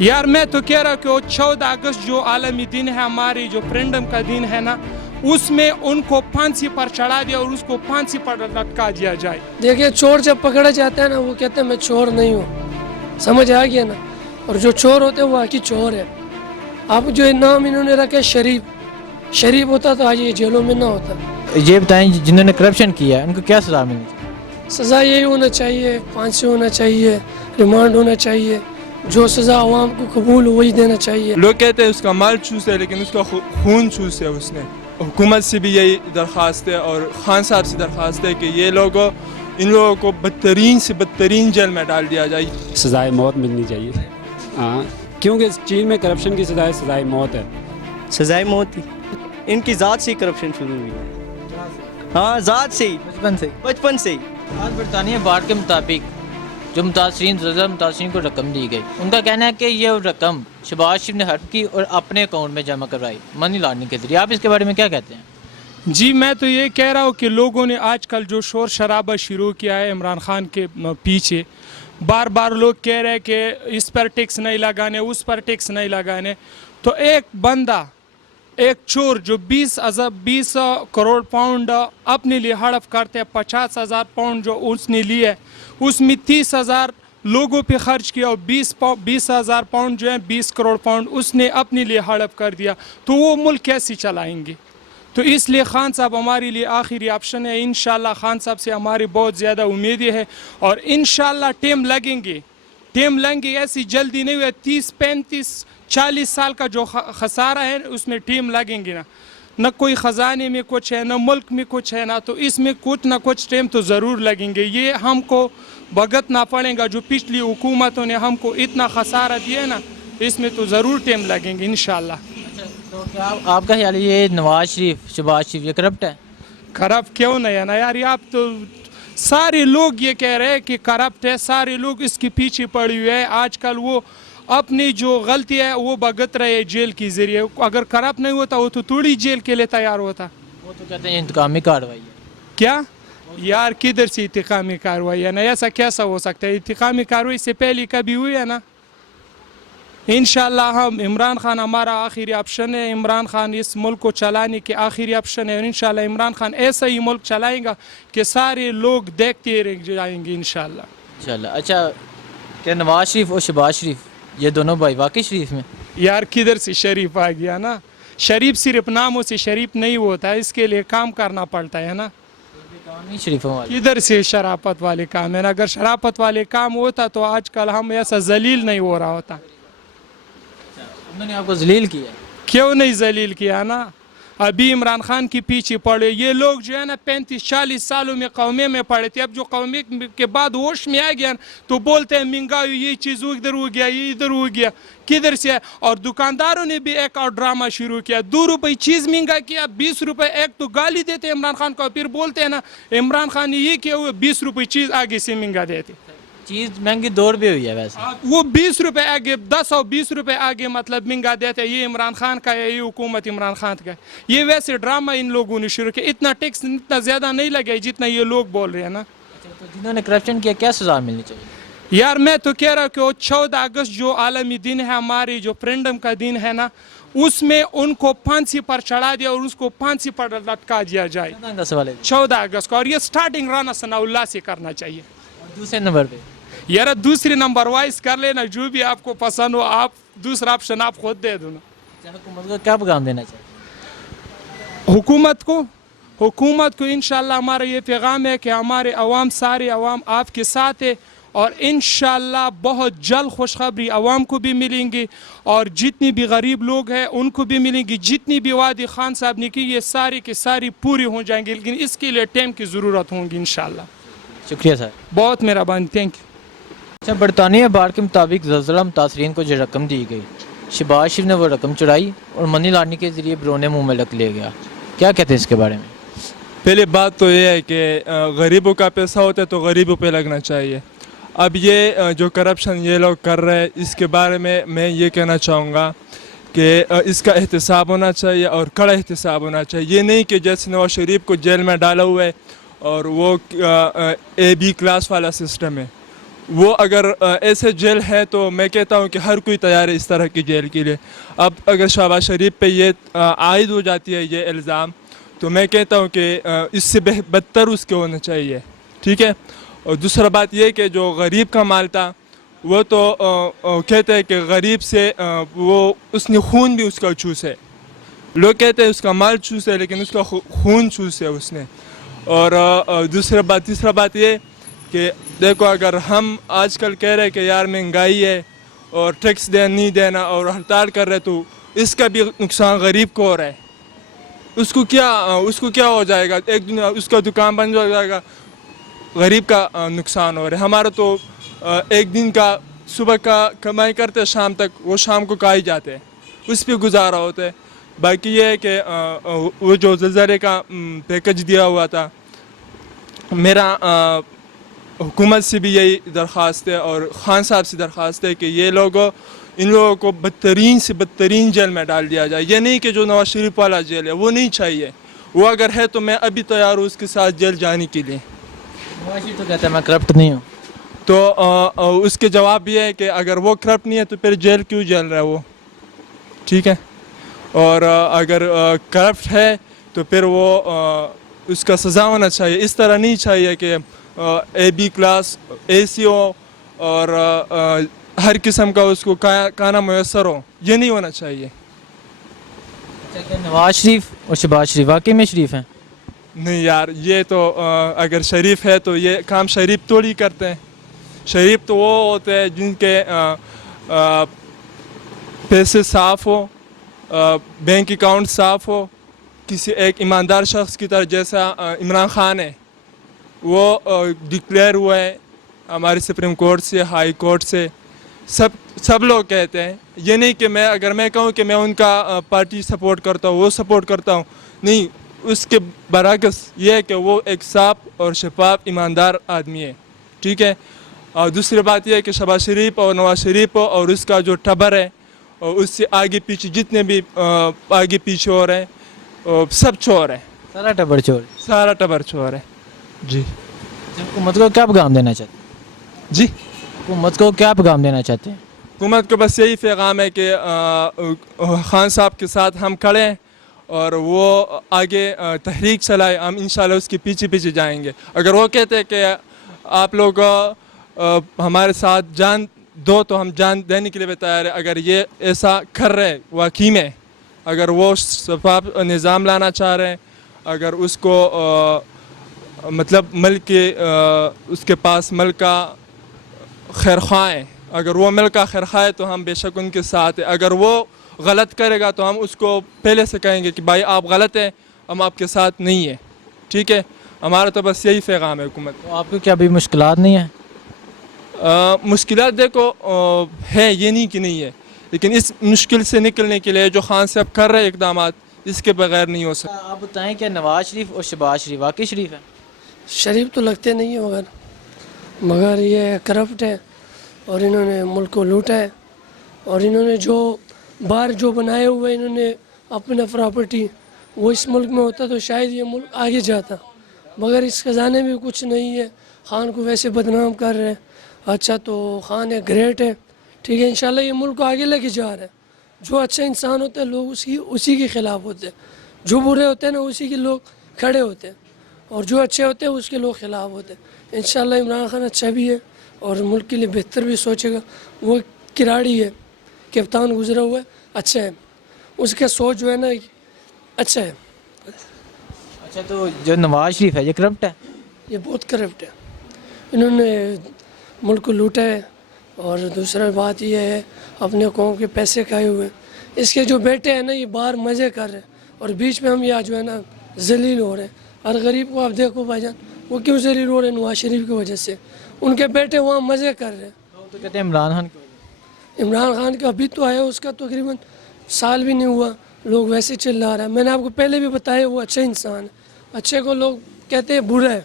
یار میں تو کہہ رہا ہوں کہ وہ 14 اگست جو عالمی دن ہے ہماری جو فرینڈم کا دن ہے نا اس میں ان کو پھانسی پر چڑھا دیا اور اس کو پھانسی پر لٹکا دیا جائے. دیکھیے چور جب پکڑا جاتا ہے نا وہ کہتے ہیں میں چور نہیں ہوں, سمجھ آ گیا نا. اور جو چور ہوتے ہیں وہ واقعی چور ہے. آپ جو نام انہوں نے رکھے شریف ہوتا تو آج یہ جیلوں میں نہ ہوتا. یہ بتائیں جنہوں نے کرپشن کیا ہے ان کو کیا سزا ملنی چاہیے؟ سزا یہی ہونا چاہیے, پھانسی ہونا چاہیے, ریمانڈ ہونا چاہیے. جو سزا عوام کو قبول ہو وہی دینا چاہیے. لوگ کہتے ہیں اس کا مال چوسے لیکن اس کا خون چوسے اس نے. حکومت سے بھی یہی درخواست ہے اور خان صاحب سے درخواست ہے کہ یہ لوگوں ان لوگوں کو بدترین سے بدترین جیل میں ڈال دیا جائے. سزائے موت ملنی چاہیے. ہاں کیونکہ چین میں کرپشن کی سزائے موت ہے. سزائے موت تھی. ان کی ذات سے ہی کرپشن شروع ہوئی ہے. ہاں ذات سے ہی, بچپن سے ہی. آج برطانیہ بار کے مطابق جو متاثرین کو رقم دی گئی, ان کا کہنا ہے کہ یہ رقم شہباز شریف نے ہڑپ کی اور اپنے اکاؤنٹ میں جمع کروائی منی لانڈرنگ کے ذریعے. آپ اس کے بارے میں کیا کہتے ہیں؟ جی میں تو یہ کہہ رہا ہوں کہ لوگوں نے آج کل جو شور شرابہ شروع کیا ہے عمران خان کے پیچھے, بار بار لوگ کہہ رہے ہیں کہ اس پر ٹیکس نہیں لگانے, اس پر ٹیکس نہیں لگانے. تو ایک بندہ, ایک چور جو 20 کروڑ پاؤنڈ اپنے لیے ہڑپ کرتے ہیں, 50,000 پاؤنڈ جو اس نے لیے اس میں 30,000 لوگوں پہ خرچ کیا اور 20,000 پاؤنڈ جو ہے 20 کروڑ پاؤنڈ اس نے اپنے لیے ہڑپ کر دیا. تو وہ ملک کیسے چلائیں گے؟ تو اس لیے خان صاحب ہمارے لیے آخری آپشن ہے. انشاءاللہ خان صاحب سے ہماری بہت زیادہ امیدیں ہیں اور انشاءاللہ ٹائم لگیں گے, ایسی جلدی نہیں ہوئے. 30 35 40 سال کا جو خسارہ ہے اس میں ٹائم لگیں گے. نہ کوئی خزانے میں کچھ ہے, نہ ملک میں کچھ ہے, نہ تو اس میں کچھ نہ کچھ ٹائم تو ضرور لگیں گے. یہ ہم کو بھگتنا پڑے گا. جو پچھلی حکومتوں نے ہم کو اتنا خسارہ دیا ہے نا اس میں تو ضرور ٹائم لگیں گے انشاءاللہ. تو کیا آپ کا خیال ہے یہ نواز شریف شہباز شریف یہ کرپٹ ہے؟ کرپٹ کیوں نہیں ہے نا یار. آپ تو سارے لوگ یہ کہہ رہے ہیں کہ کرپٹ ہے, سارے لوگ اس کے پیچھے پڑے ہوئے ہیں. آج کل وہ اپنی جو غلطی ہے وہ بھگت رہے ہیں جیل کے ذریعے. اگر کرپٹ نہیں ہوتا وہ تو تھوڑی جیل کے لیے تیار ہوتا. وہ تو کہتے ہیں انتقامی کارروائی ہے. کیا یار کدھر سے انتقامی کارروائی ہے نا؟ ایسا کیسا ہو سکتا ہے؟ انتقامی کارروائی سے پہلے کبھی ہوئی ہے نا؟ انشاءاللہ ہم عمران خان ہمارا آخری آپشن ہے. عمران خان اس ملک کو چلانے کے آخری آپشن ہے اور انشاءاللہ عمران خان ایسا ہی ملک چلائیں گا کہ سارے لوگ دیکھتے رہ جائیں گے انشاءاللہ. اچھا کیا نواز شریف اور شہباز شریف یہ دونوں بھائی واقعی شریف میں؟ یار کدھر سے شریف آ گیا نا؟ شریف صرف ناموں سے شریف نہیں ہوتا ہے, اس کے لیے کام کرنا پڑتا ہے نا. شریفوں والے کدھر سے شرافت والے کام ہے نا؟ اگر شرافت والے کام ہوتا تو آج کل ہم ایسا ذلیل نہیں ہو رہا ہوتا. انہوں نے آپ کو ذلیل کیا؟ کیوں نہیں ذلیل کیا نا؟ ابھی عمران خان کے پیچھے پڑے یہ لوگ جو ہے نا 35-40 سالوں میں قومی میں پڑے تھے. اب جو قومی کے بعد ہوش میں آ گیا تو بولتے ہیں مہنگائی, یہ چیز ادھر ہو گیا, یہ ادھر ہو گیا. کدھر سے ہے؟ اور دکانداروں نے بھی ایک اور ڈرامہ شروع کیا. 2 روپے چیز مہنگا کیا, 20 روپے ایک. تو گالی دیتے ہیں عمران خان کو, پھر بولتے ہیں نا عمران خان نے یہ کیا ہوا, 20 روپے چیز آگے سے مہنگا دیتے. چیز مہنگی 2 روپے ہوئی ہے ویسے. وہ 20 روپے آگے 10 اور 20 روپے آگے مطلب مہنگا دیتے. یہ عمران خان کا ہے, یہ حکومت عمران خان کا ہے. یہ ویسے ڈرامہ ان لوگوں نے شروع کیا. اتنا ٹیکس اتنا زیادہ نہیں لگے جتنا یہ لوگ بول رہے ہیں نا. تو جنہوں نے کرپشن کیا کیا سزا ملنی چاہیے؟ یار میں تو کہہ رہا ہوں کہ وہ 14 اگست جو عالمی دن ہے ہماری جو فرینڈم کا دن ہے نا اس میں ان کو پھانسی پر چڑھا دیا اور اس کو پھانسی پر لٹکا دیا جائے 14 اگست کو. اور یہ سٹارٹنگ رانا ثناء اللہ سے کرنا چاہیے. اور دوسرے نمبر پہ یار دوسری نمبر وائز کر لینا, جو بھی آپ کو پسند ہو. آپ دوسرا آپشن آپ خود دے دو نا. حکومت کو کیا پیغام دینا چاہیے؟ حکومت کو انشاءاللہ ہمارا یہ پیغام ہے کہ ہمارے عوام, سارے عوام آپ کے ساتھ ہے اور انشاءاللہ بہت جلد خوشخبری عوام کو بھی ملیں گی اور جتنی بھی غریب لوگ ہیں ان کو بھی ملیں گی. جتنی بھی وعدے خان صاحب نے کی یہ ساری کے ساری پوری ہو جائیں گی, لیکن اس کے لیے ٹائم کی ضرورت ہوں گی انشاءاللہ. شکریہ سر, بہت مہربانی, تھینک یو. اچھا برطانیہ بار کے مطابق زلزلہ متاثرین کو جو رقم دی گئی, شہباز شریف نے وہ رقم چڑھائی اور منی لانڈرنگ کے ذریعے بیرون مملک لے گیا. کیا کہتے ہیں اس کے بارے میں؟ پہلے بات تو یہ ہے کہ غریبوں کا پیسہ ہوتا ہے تو غریبوں پہ لگنا چاہیے. اب یہ جو کرپشن یہ لوگ کر رہے ہیں اس کے بارے میں یہ کہنا چاہوں گا کہ اس کا احتساب ہونا چاہیے اور کڑا احتساب ہونا چاہیے. یہ نہیں کہ جیسے نواز شریف کو جیل میں ڈالا ہوا ہے اور وہ اے بی کلاس والا سسٹم ہے. وہ اگر ایسے جیل ہے تو میں کہتا ہوں کہ ہر کوئی تیار ہے اس طرح کی جیل کے لیے. اب اگر شہباز شریف پہ یہ عائد ہو جاتی ہے یہ الزام, تو میں کہتا ہوں کہ اس سے بدتر اس کے ہونا چاہیے, ٹھیک ہے. اور دوسرا بات یہ کہ جو غریب کا مال تھا وہ تو کہتے ہیں کہ غریب سے وہ اس نے خون بھی اس کا چوسے. لوگ کہتے ہیں اس کا مال چوسے لیکن اس کا خون چوسے اس نے. اور تیسرا بات یہ کہ دیکھو اگر ہم آج کل کہہ رہے کہ یار مہنگائی ہے اور ٹیکس نہیں دینا اور ہڑتال کر رہے, تو اس کا بھی نقصان غریب کو ہو رہا ہے. اس کو کیا ہو جائے گا, ایک دن اس کا دکان بند ہو جائے گا, غریب کا نقصان ہو رہا ہے. ہمارا تو ایک دن کا صبح کا کمائی کرتے شام تک, وہ شام کو کھائی جاتے ہیں, اس پہ گزارا ہوتا ہے. باقی یہ ہے کہ وہ جو زلزلے کا پیکج دیا ہوا تھا, میرا حکومت سے بھی یہی درخواست ہے اور خان صاحب سے درخواست ہے کہ یہ ان لوگوں کو بدترین سے بدترین جیل میں ڈال دیا جائے. یہ نہیں کہ جو نواز شریف والا جیل ہے وہ نہیں چاہیے, وہ اگر ہے تو میں ابھی تیار ہوں اس کے ساتھ جیل جانے کے لیے. نواز شریف تو کہتا ہے میں کرپٹ نہیں ہوں. تو اس کے جواب یہ ہے کہ اگر وہ کرپٹ نہیں ہے تو پھر جیل کیوں جیل رہا ہے وہ, ٹھیک ہے. اور اگر کرپٹ ہے تو پھر وہ اس کا سزا ہونا چاہیے. اس طرح نہیں چاہیے کہ اے بی کلاس اے سی ہو اور ہر قسم کا اس کو کھانا میسر ہو, یہ نہیں ہونا چاہیے. نواز شریف اور شہباز شریف واقعی میں شریف ہیں؟ نہیں یار, یہ تو اگر شریف ہے تو یہ کام شریف تھوڑی کرتے ہیں. شریف تو وہ ہوتے ہیں جن کے پیسے صاف ہو, بینک اکاؤنٹ صاف ہو, کسی ایک ایماندار شخص کی طرح جیسا عمران خان ہے. وہ ڈکلیئر ہوا ہے ہمارے سپریم کورٹ سے, ہائی کورٹ سے, سب لوگ کہتے ہیں. یہ نہیں کہ اگر میں کہوں کہ میں ان کا پارٹی سپورٹ کرتا ہوں, وہ سپورٹ کرتا ہوں, نہیں. اس کے برعکس یہ ہے کہ وہ ایک صاف اور شفاف ایماندار آدمی ہے, ٹھیک ہے. اور دوسری بات یہ ہے کہ شہباز شریف اور نواز شریف اور اس کا جو ٹبر ہے اور اس سے آگے پیچھے جتنے بھی آگے پیچھے ہو رہے ہیں سب چور ہیں. سارا ٹبر چور, سارا ٹبر چور ہے. جی. حکومت کو کیا پیغام دینا چاہتے ہیں؟ جی, حکومت کو کیا پیغام دینا چاہتے ہیں؟ حکومت کو بس یہی پیغام ہے کہ خان صاحب کے ساتھ ہم کھڑے ہیں اور وہ آگے تحریک چلائے. ہم انشاءاللہ اس کے پیچھے جائیں گے. اگر وہ کہتے ہیں کہ آپ لوگ ہمارے ساتھ جان دو تو ہم جان دینے کے لیے بھی تیار ہیں. اگر یہ ایسا کر رہے واقعی میں, اگر وہ شفاف نظام لانا چاہ رہے ہیں, اگر اس کو مطلب ملک کے اس کے پاس ملک کا خیر خواہ ہے, اگر وہ ملک کا خیر خواہ ہے تو ہم بے شک ان کے ساتھ ہیں. اگر وہ غلط کرے گا تو ہم اس کو پہلے سے کہیں گے کہ بھائی آپ غلط ہیں, ہم آپ کے ساتھ نہیں ہیں, ٹھیک ہے. ہمارا تو بس یہی پیغام ہے حکومت. آپ کو کیا ابھی مشکلات نہیں ہیں؟ مشکلات دیکھو ہے, یہ نہیں کہ نہیں ہے, لیکن اس مشکل سے نکلنے کے لیے جو خان صاحب کر رہے اقدامات, اس کے بغیر نہیں ہو سکتا. آپ بتائیں کہ نواز شریف اور شہباز شریف واقعی شریف ہیں؟ شریف تو لگتے نہیں ہیں مگر یہ کرپٹ ہے اور انہوں نے ملک کو لوٹا ہے. اور انہوں نے جو بنائے ہوئے انہوں نے اپنا پراپرٹی, وہ اس ملک میں ہوتا تو شاید یہ ملک آگے جاتا, مگر اس خزانے میں کچھ نہیں ہے. خان کو ویسے بدنام کر رہے ہیں. اچھا تو خان ہے گریٹ ہے, ٹھیک ہے, انشاءاللہ یہ ملک کو آگے لے کے جا رہا ہے. جو اچھا انسان ہوتا ہے لوگ اسی کے خلاف ہوتے ہیں, جو برے ہوتے ہیں نا اسی کے لوگ کھڑے ہوتے ہیں, اور جو اچھے ہوتے ہیں اس کے لوگ خلاف ہوتے ہیں. انشاءاللہ عمران خان اچھا بھی ہے اور ملک کے لیے بہتر بھی سوچے گا. وہ کراڑی ہے, کپتان گزرا ہوا ہے, اچھا ہے, اس کا سوچ جو ہے نا اچھا ہے. اچھا تو جو نواز شریف ہے یہ کرپٹ ہے؟ یہ بہت کرپٹ ہے. انہوں نے ملک کو لوٹا ہے. اور دوسرا بات یہ ہے اپنے قوم کے پیسے کھائے ہوئے. اس کے جو بیٹے ہیں نا یہ باہر مزے کر رہے ہیں اور بیچ میں ہم یہ جو ہے نا ذلیل ہو رہے ہیں. ہر غریب کو آپ دیکھو بھائی جان وہ کیوں ذلیل ہو رہے ہیں؟ نواز شریف کی وجہ سے. ان کے بیٹے وہاں مزے کر رہے ہیں. تو کہتے ہیں عمران خان کی وجہ. عمران خان کا ابھی تو آیا, اس کا تقریباً سال بھی نہیں ہوا, لوگ ویسے چلا رہا ہے. میں نے آپ کو پہلے بھی بتایا وہ اچھا انسان ہے. اچھے کو لوگ کہتے ہیں برا ہے,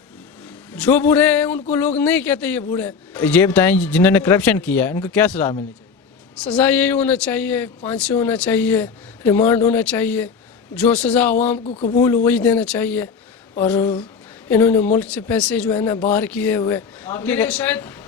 جو برے ہیں ان کو لوگ نہیں کہتے یہ برا ہے. یہ بتائیں جنہوں نے کرپشن کیا ان کو کیا سزا ملنی چاہیے؟ سزا یہی ہونا چاہیے, پھانسی ہونا چاہیے, ریمانڈ ہونا چاہیے. جو سزا عوام کو قبول ہو وہی دینا چاہیے. اور انہوں نے ملک سے پیسے جو ہے نا باہر کیے ہوئے.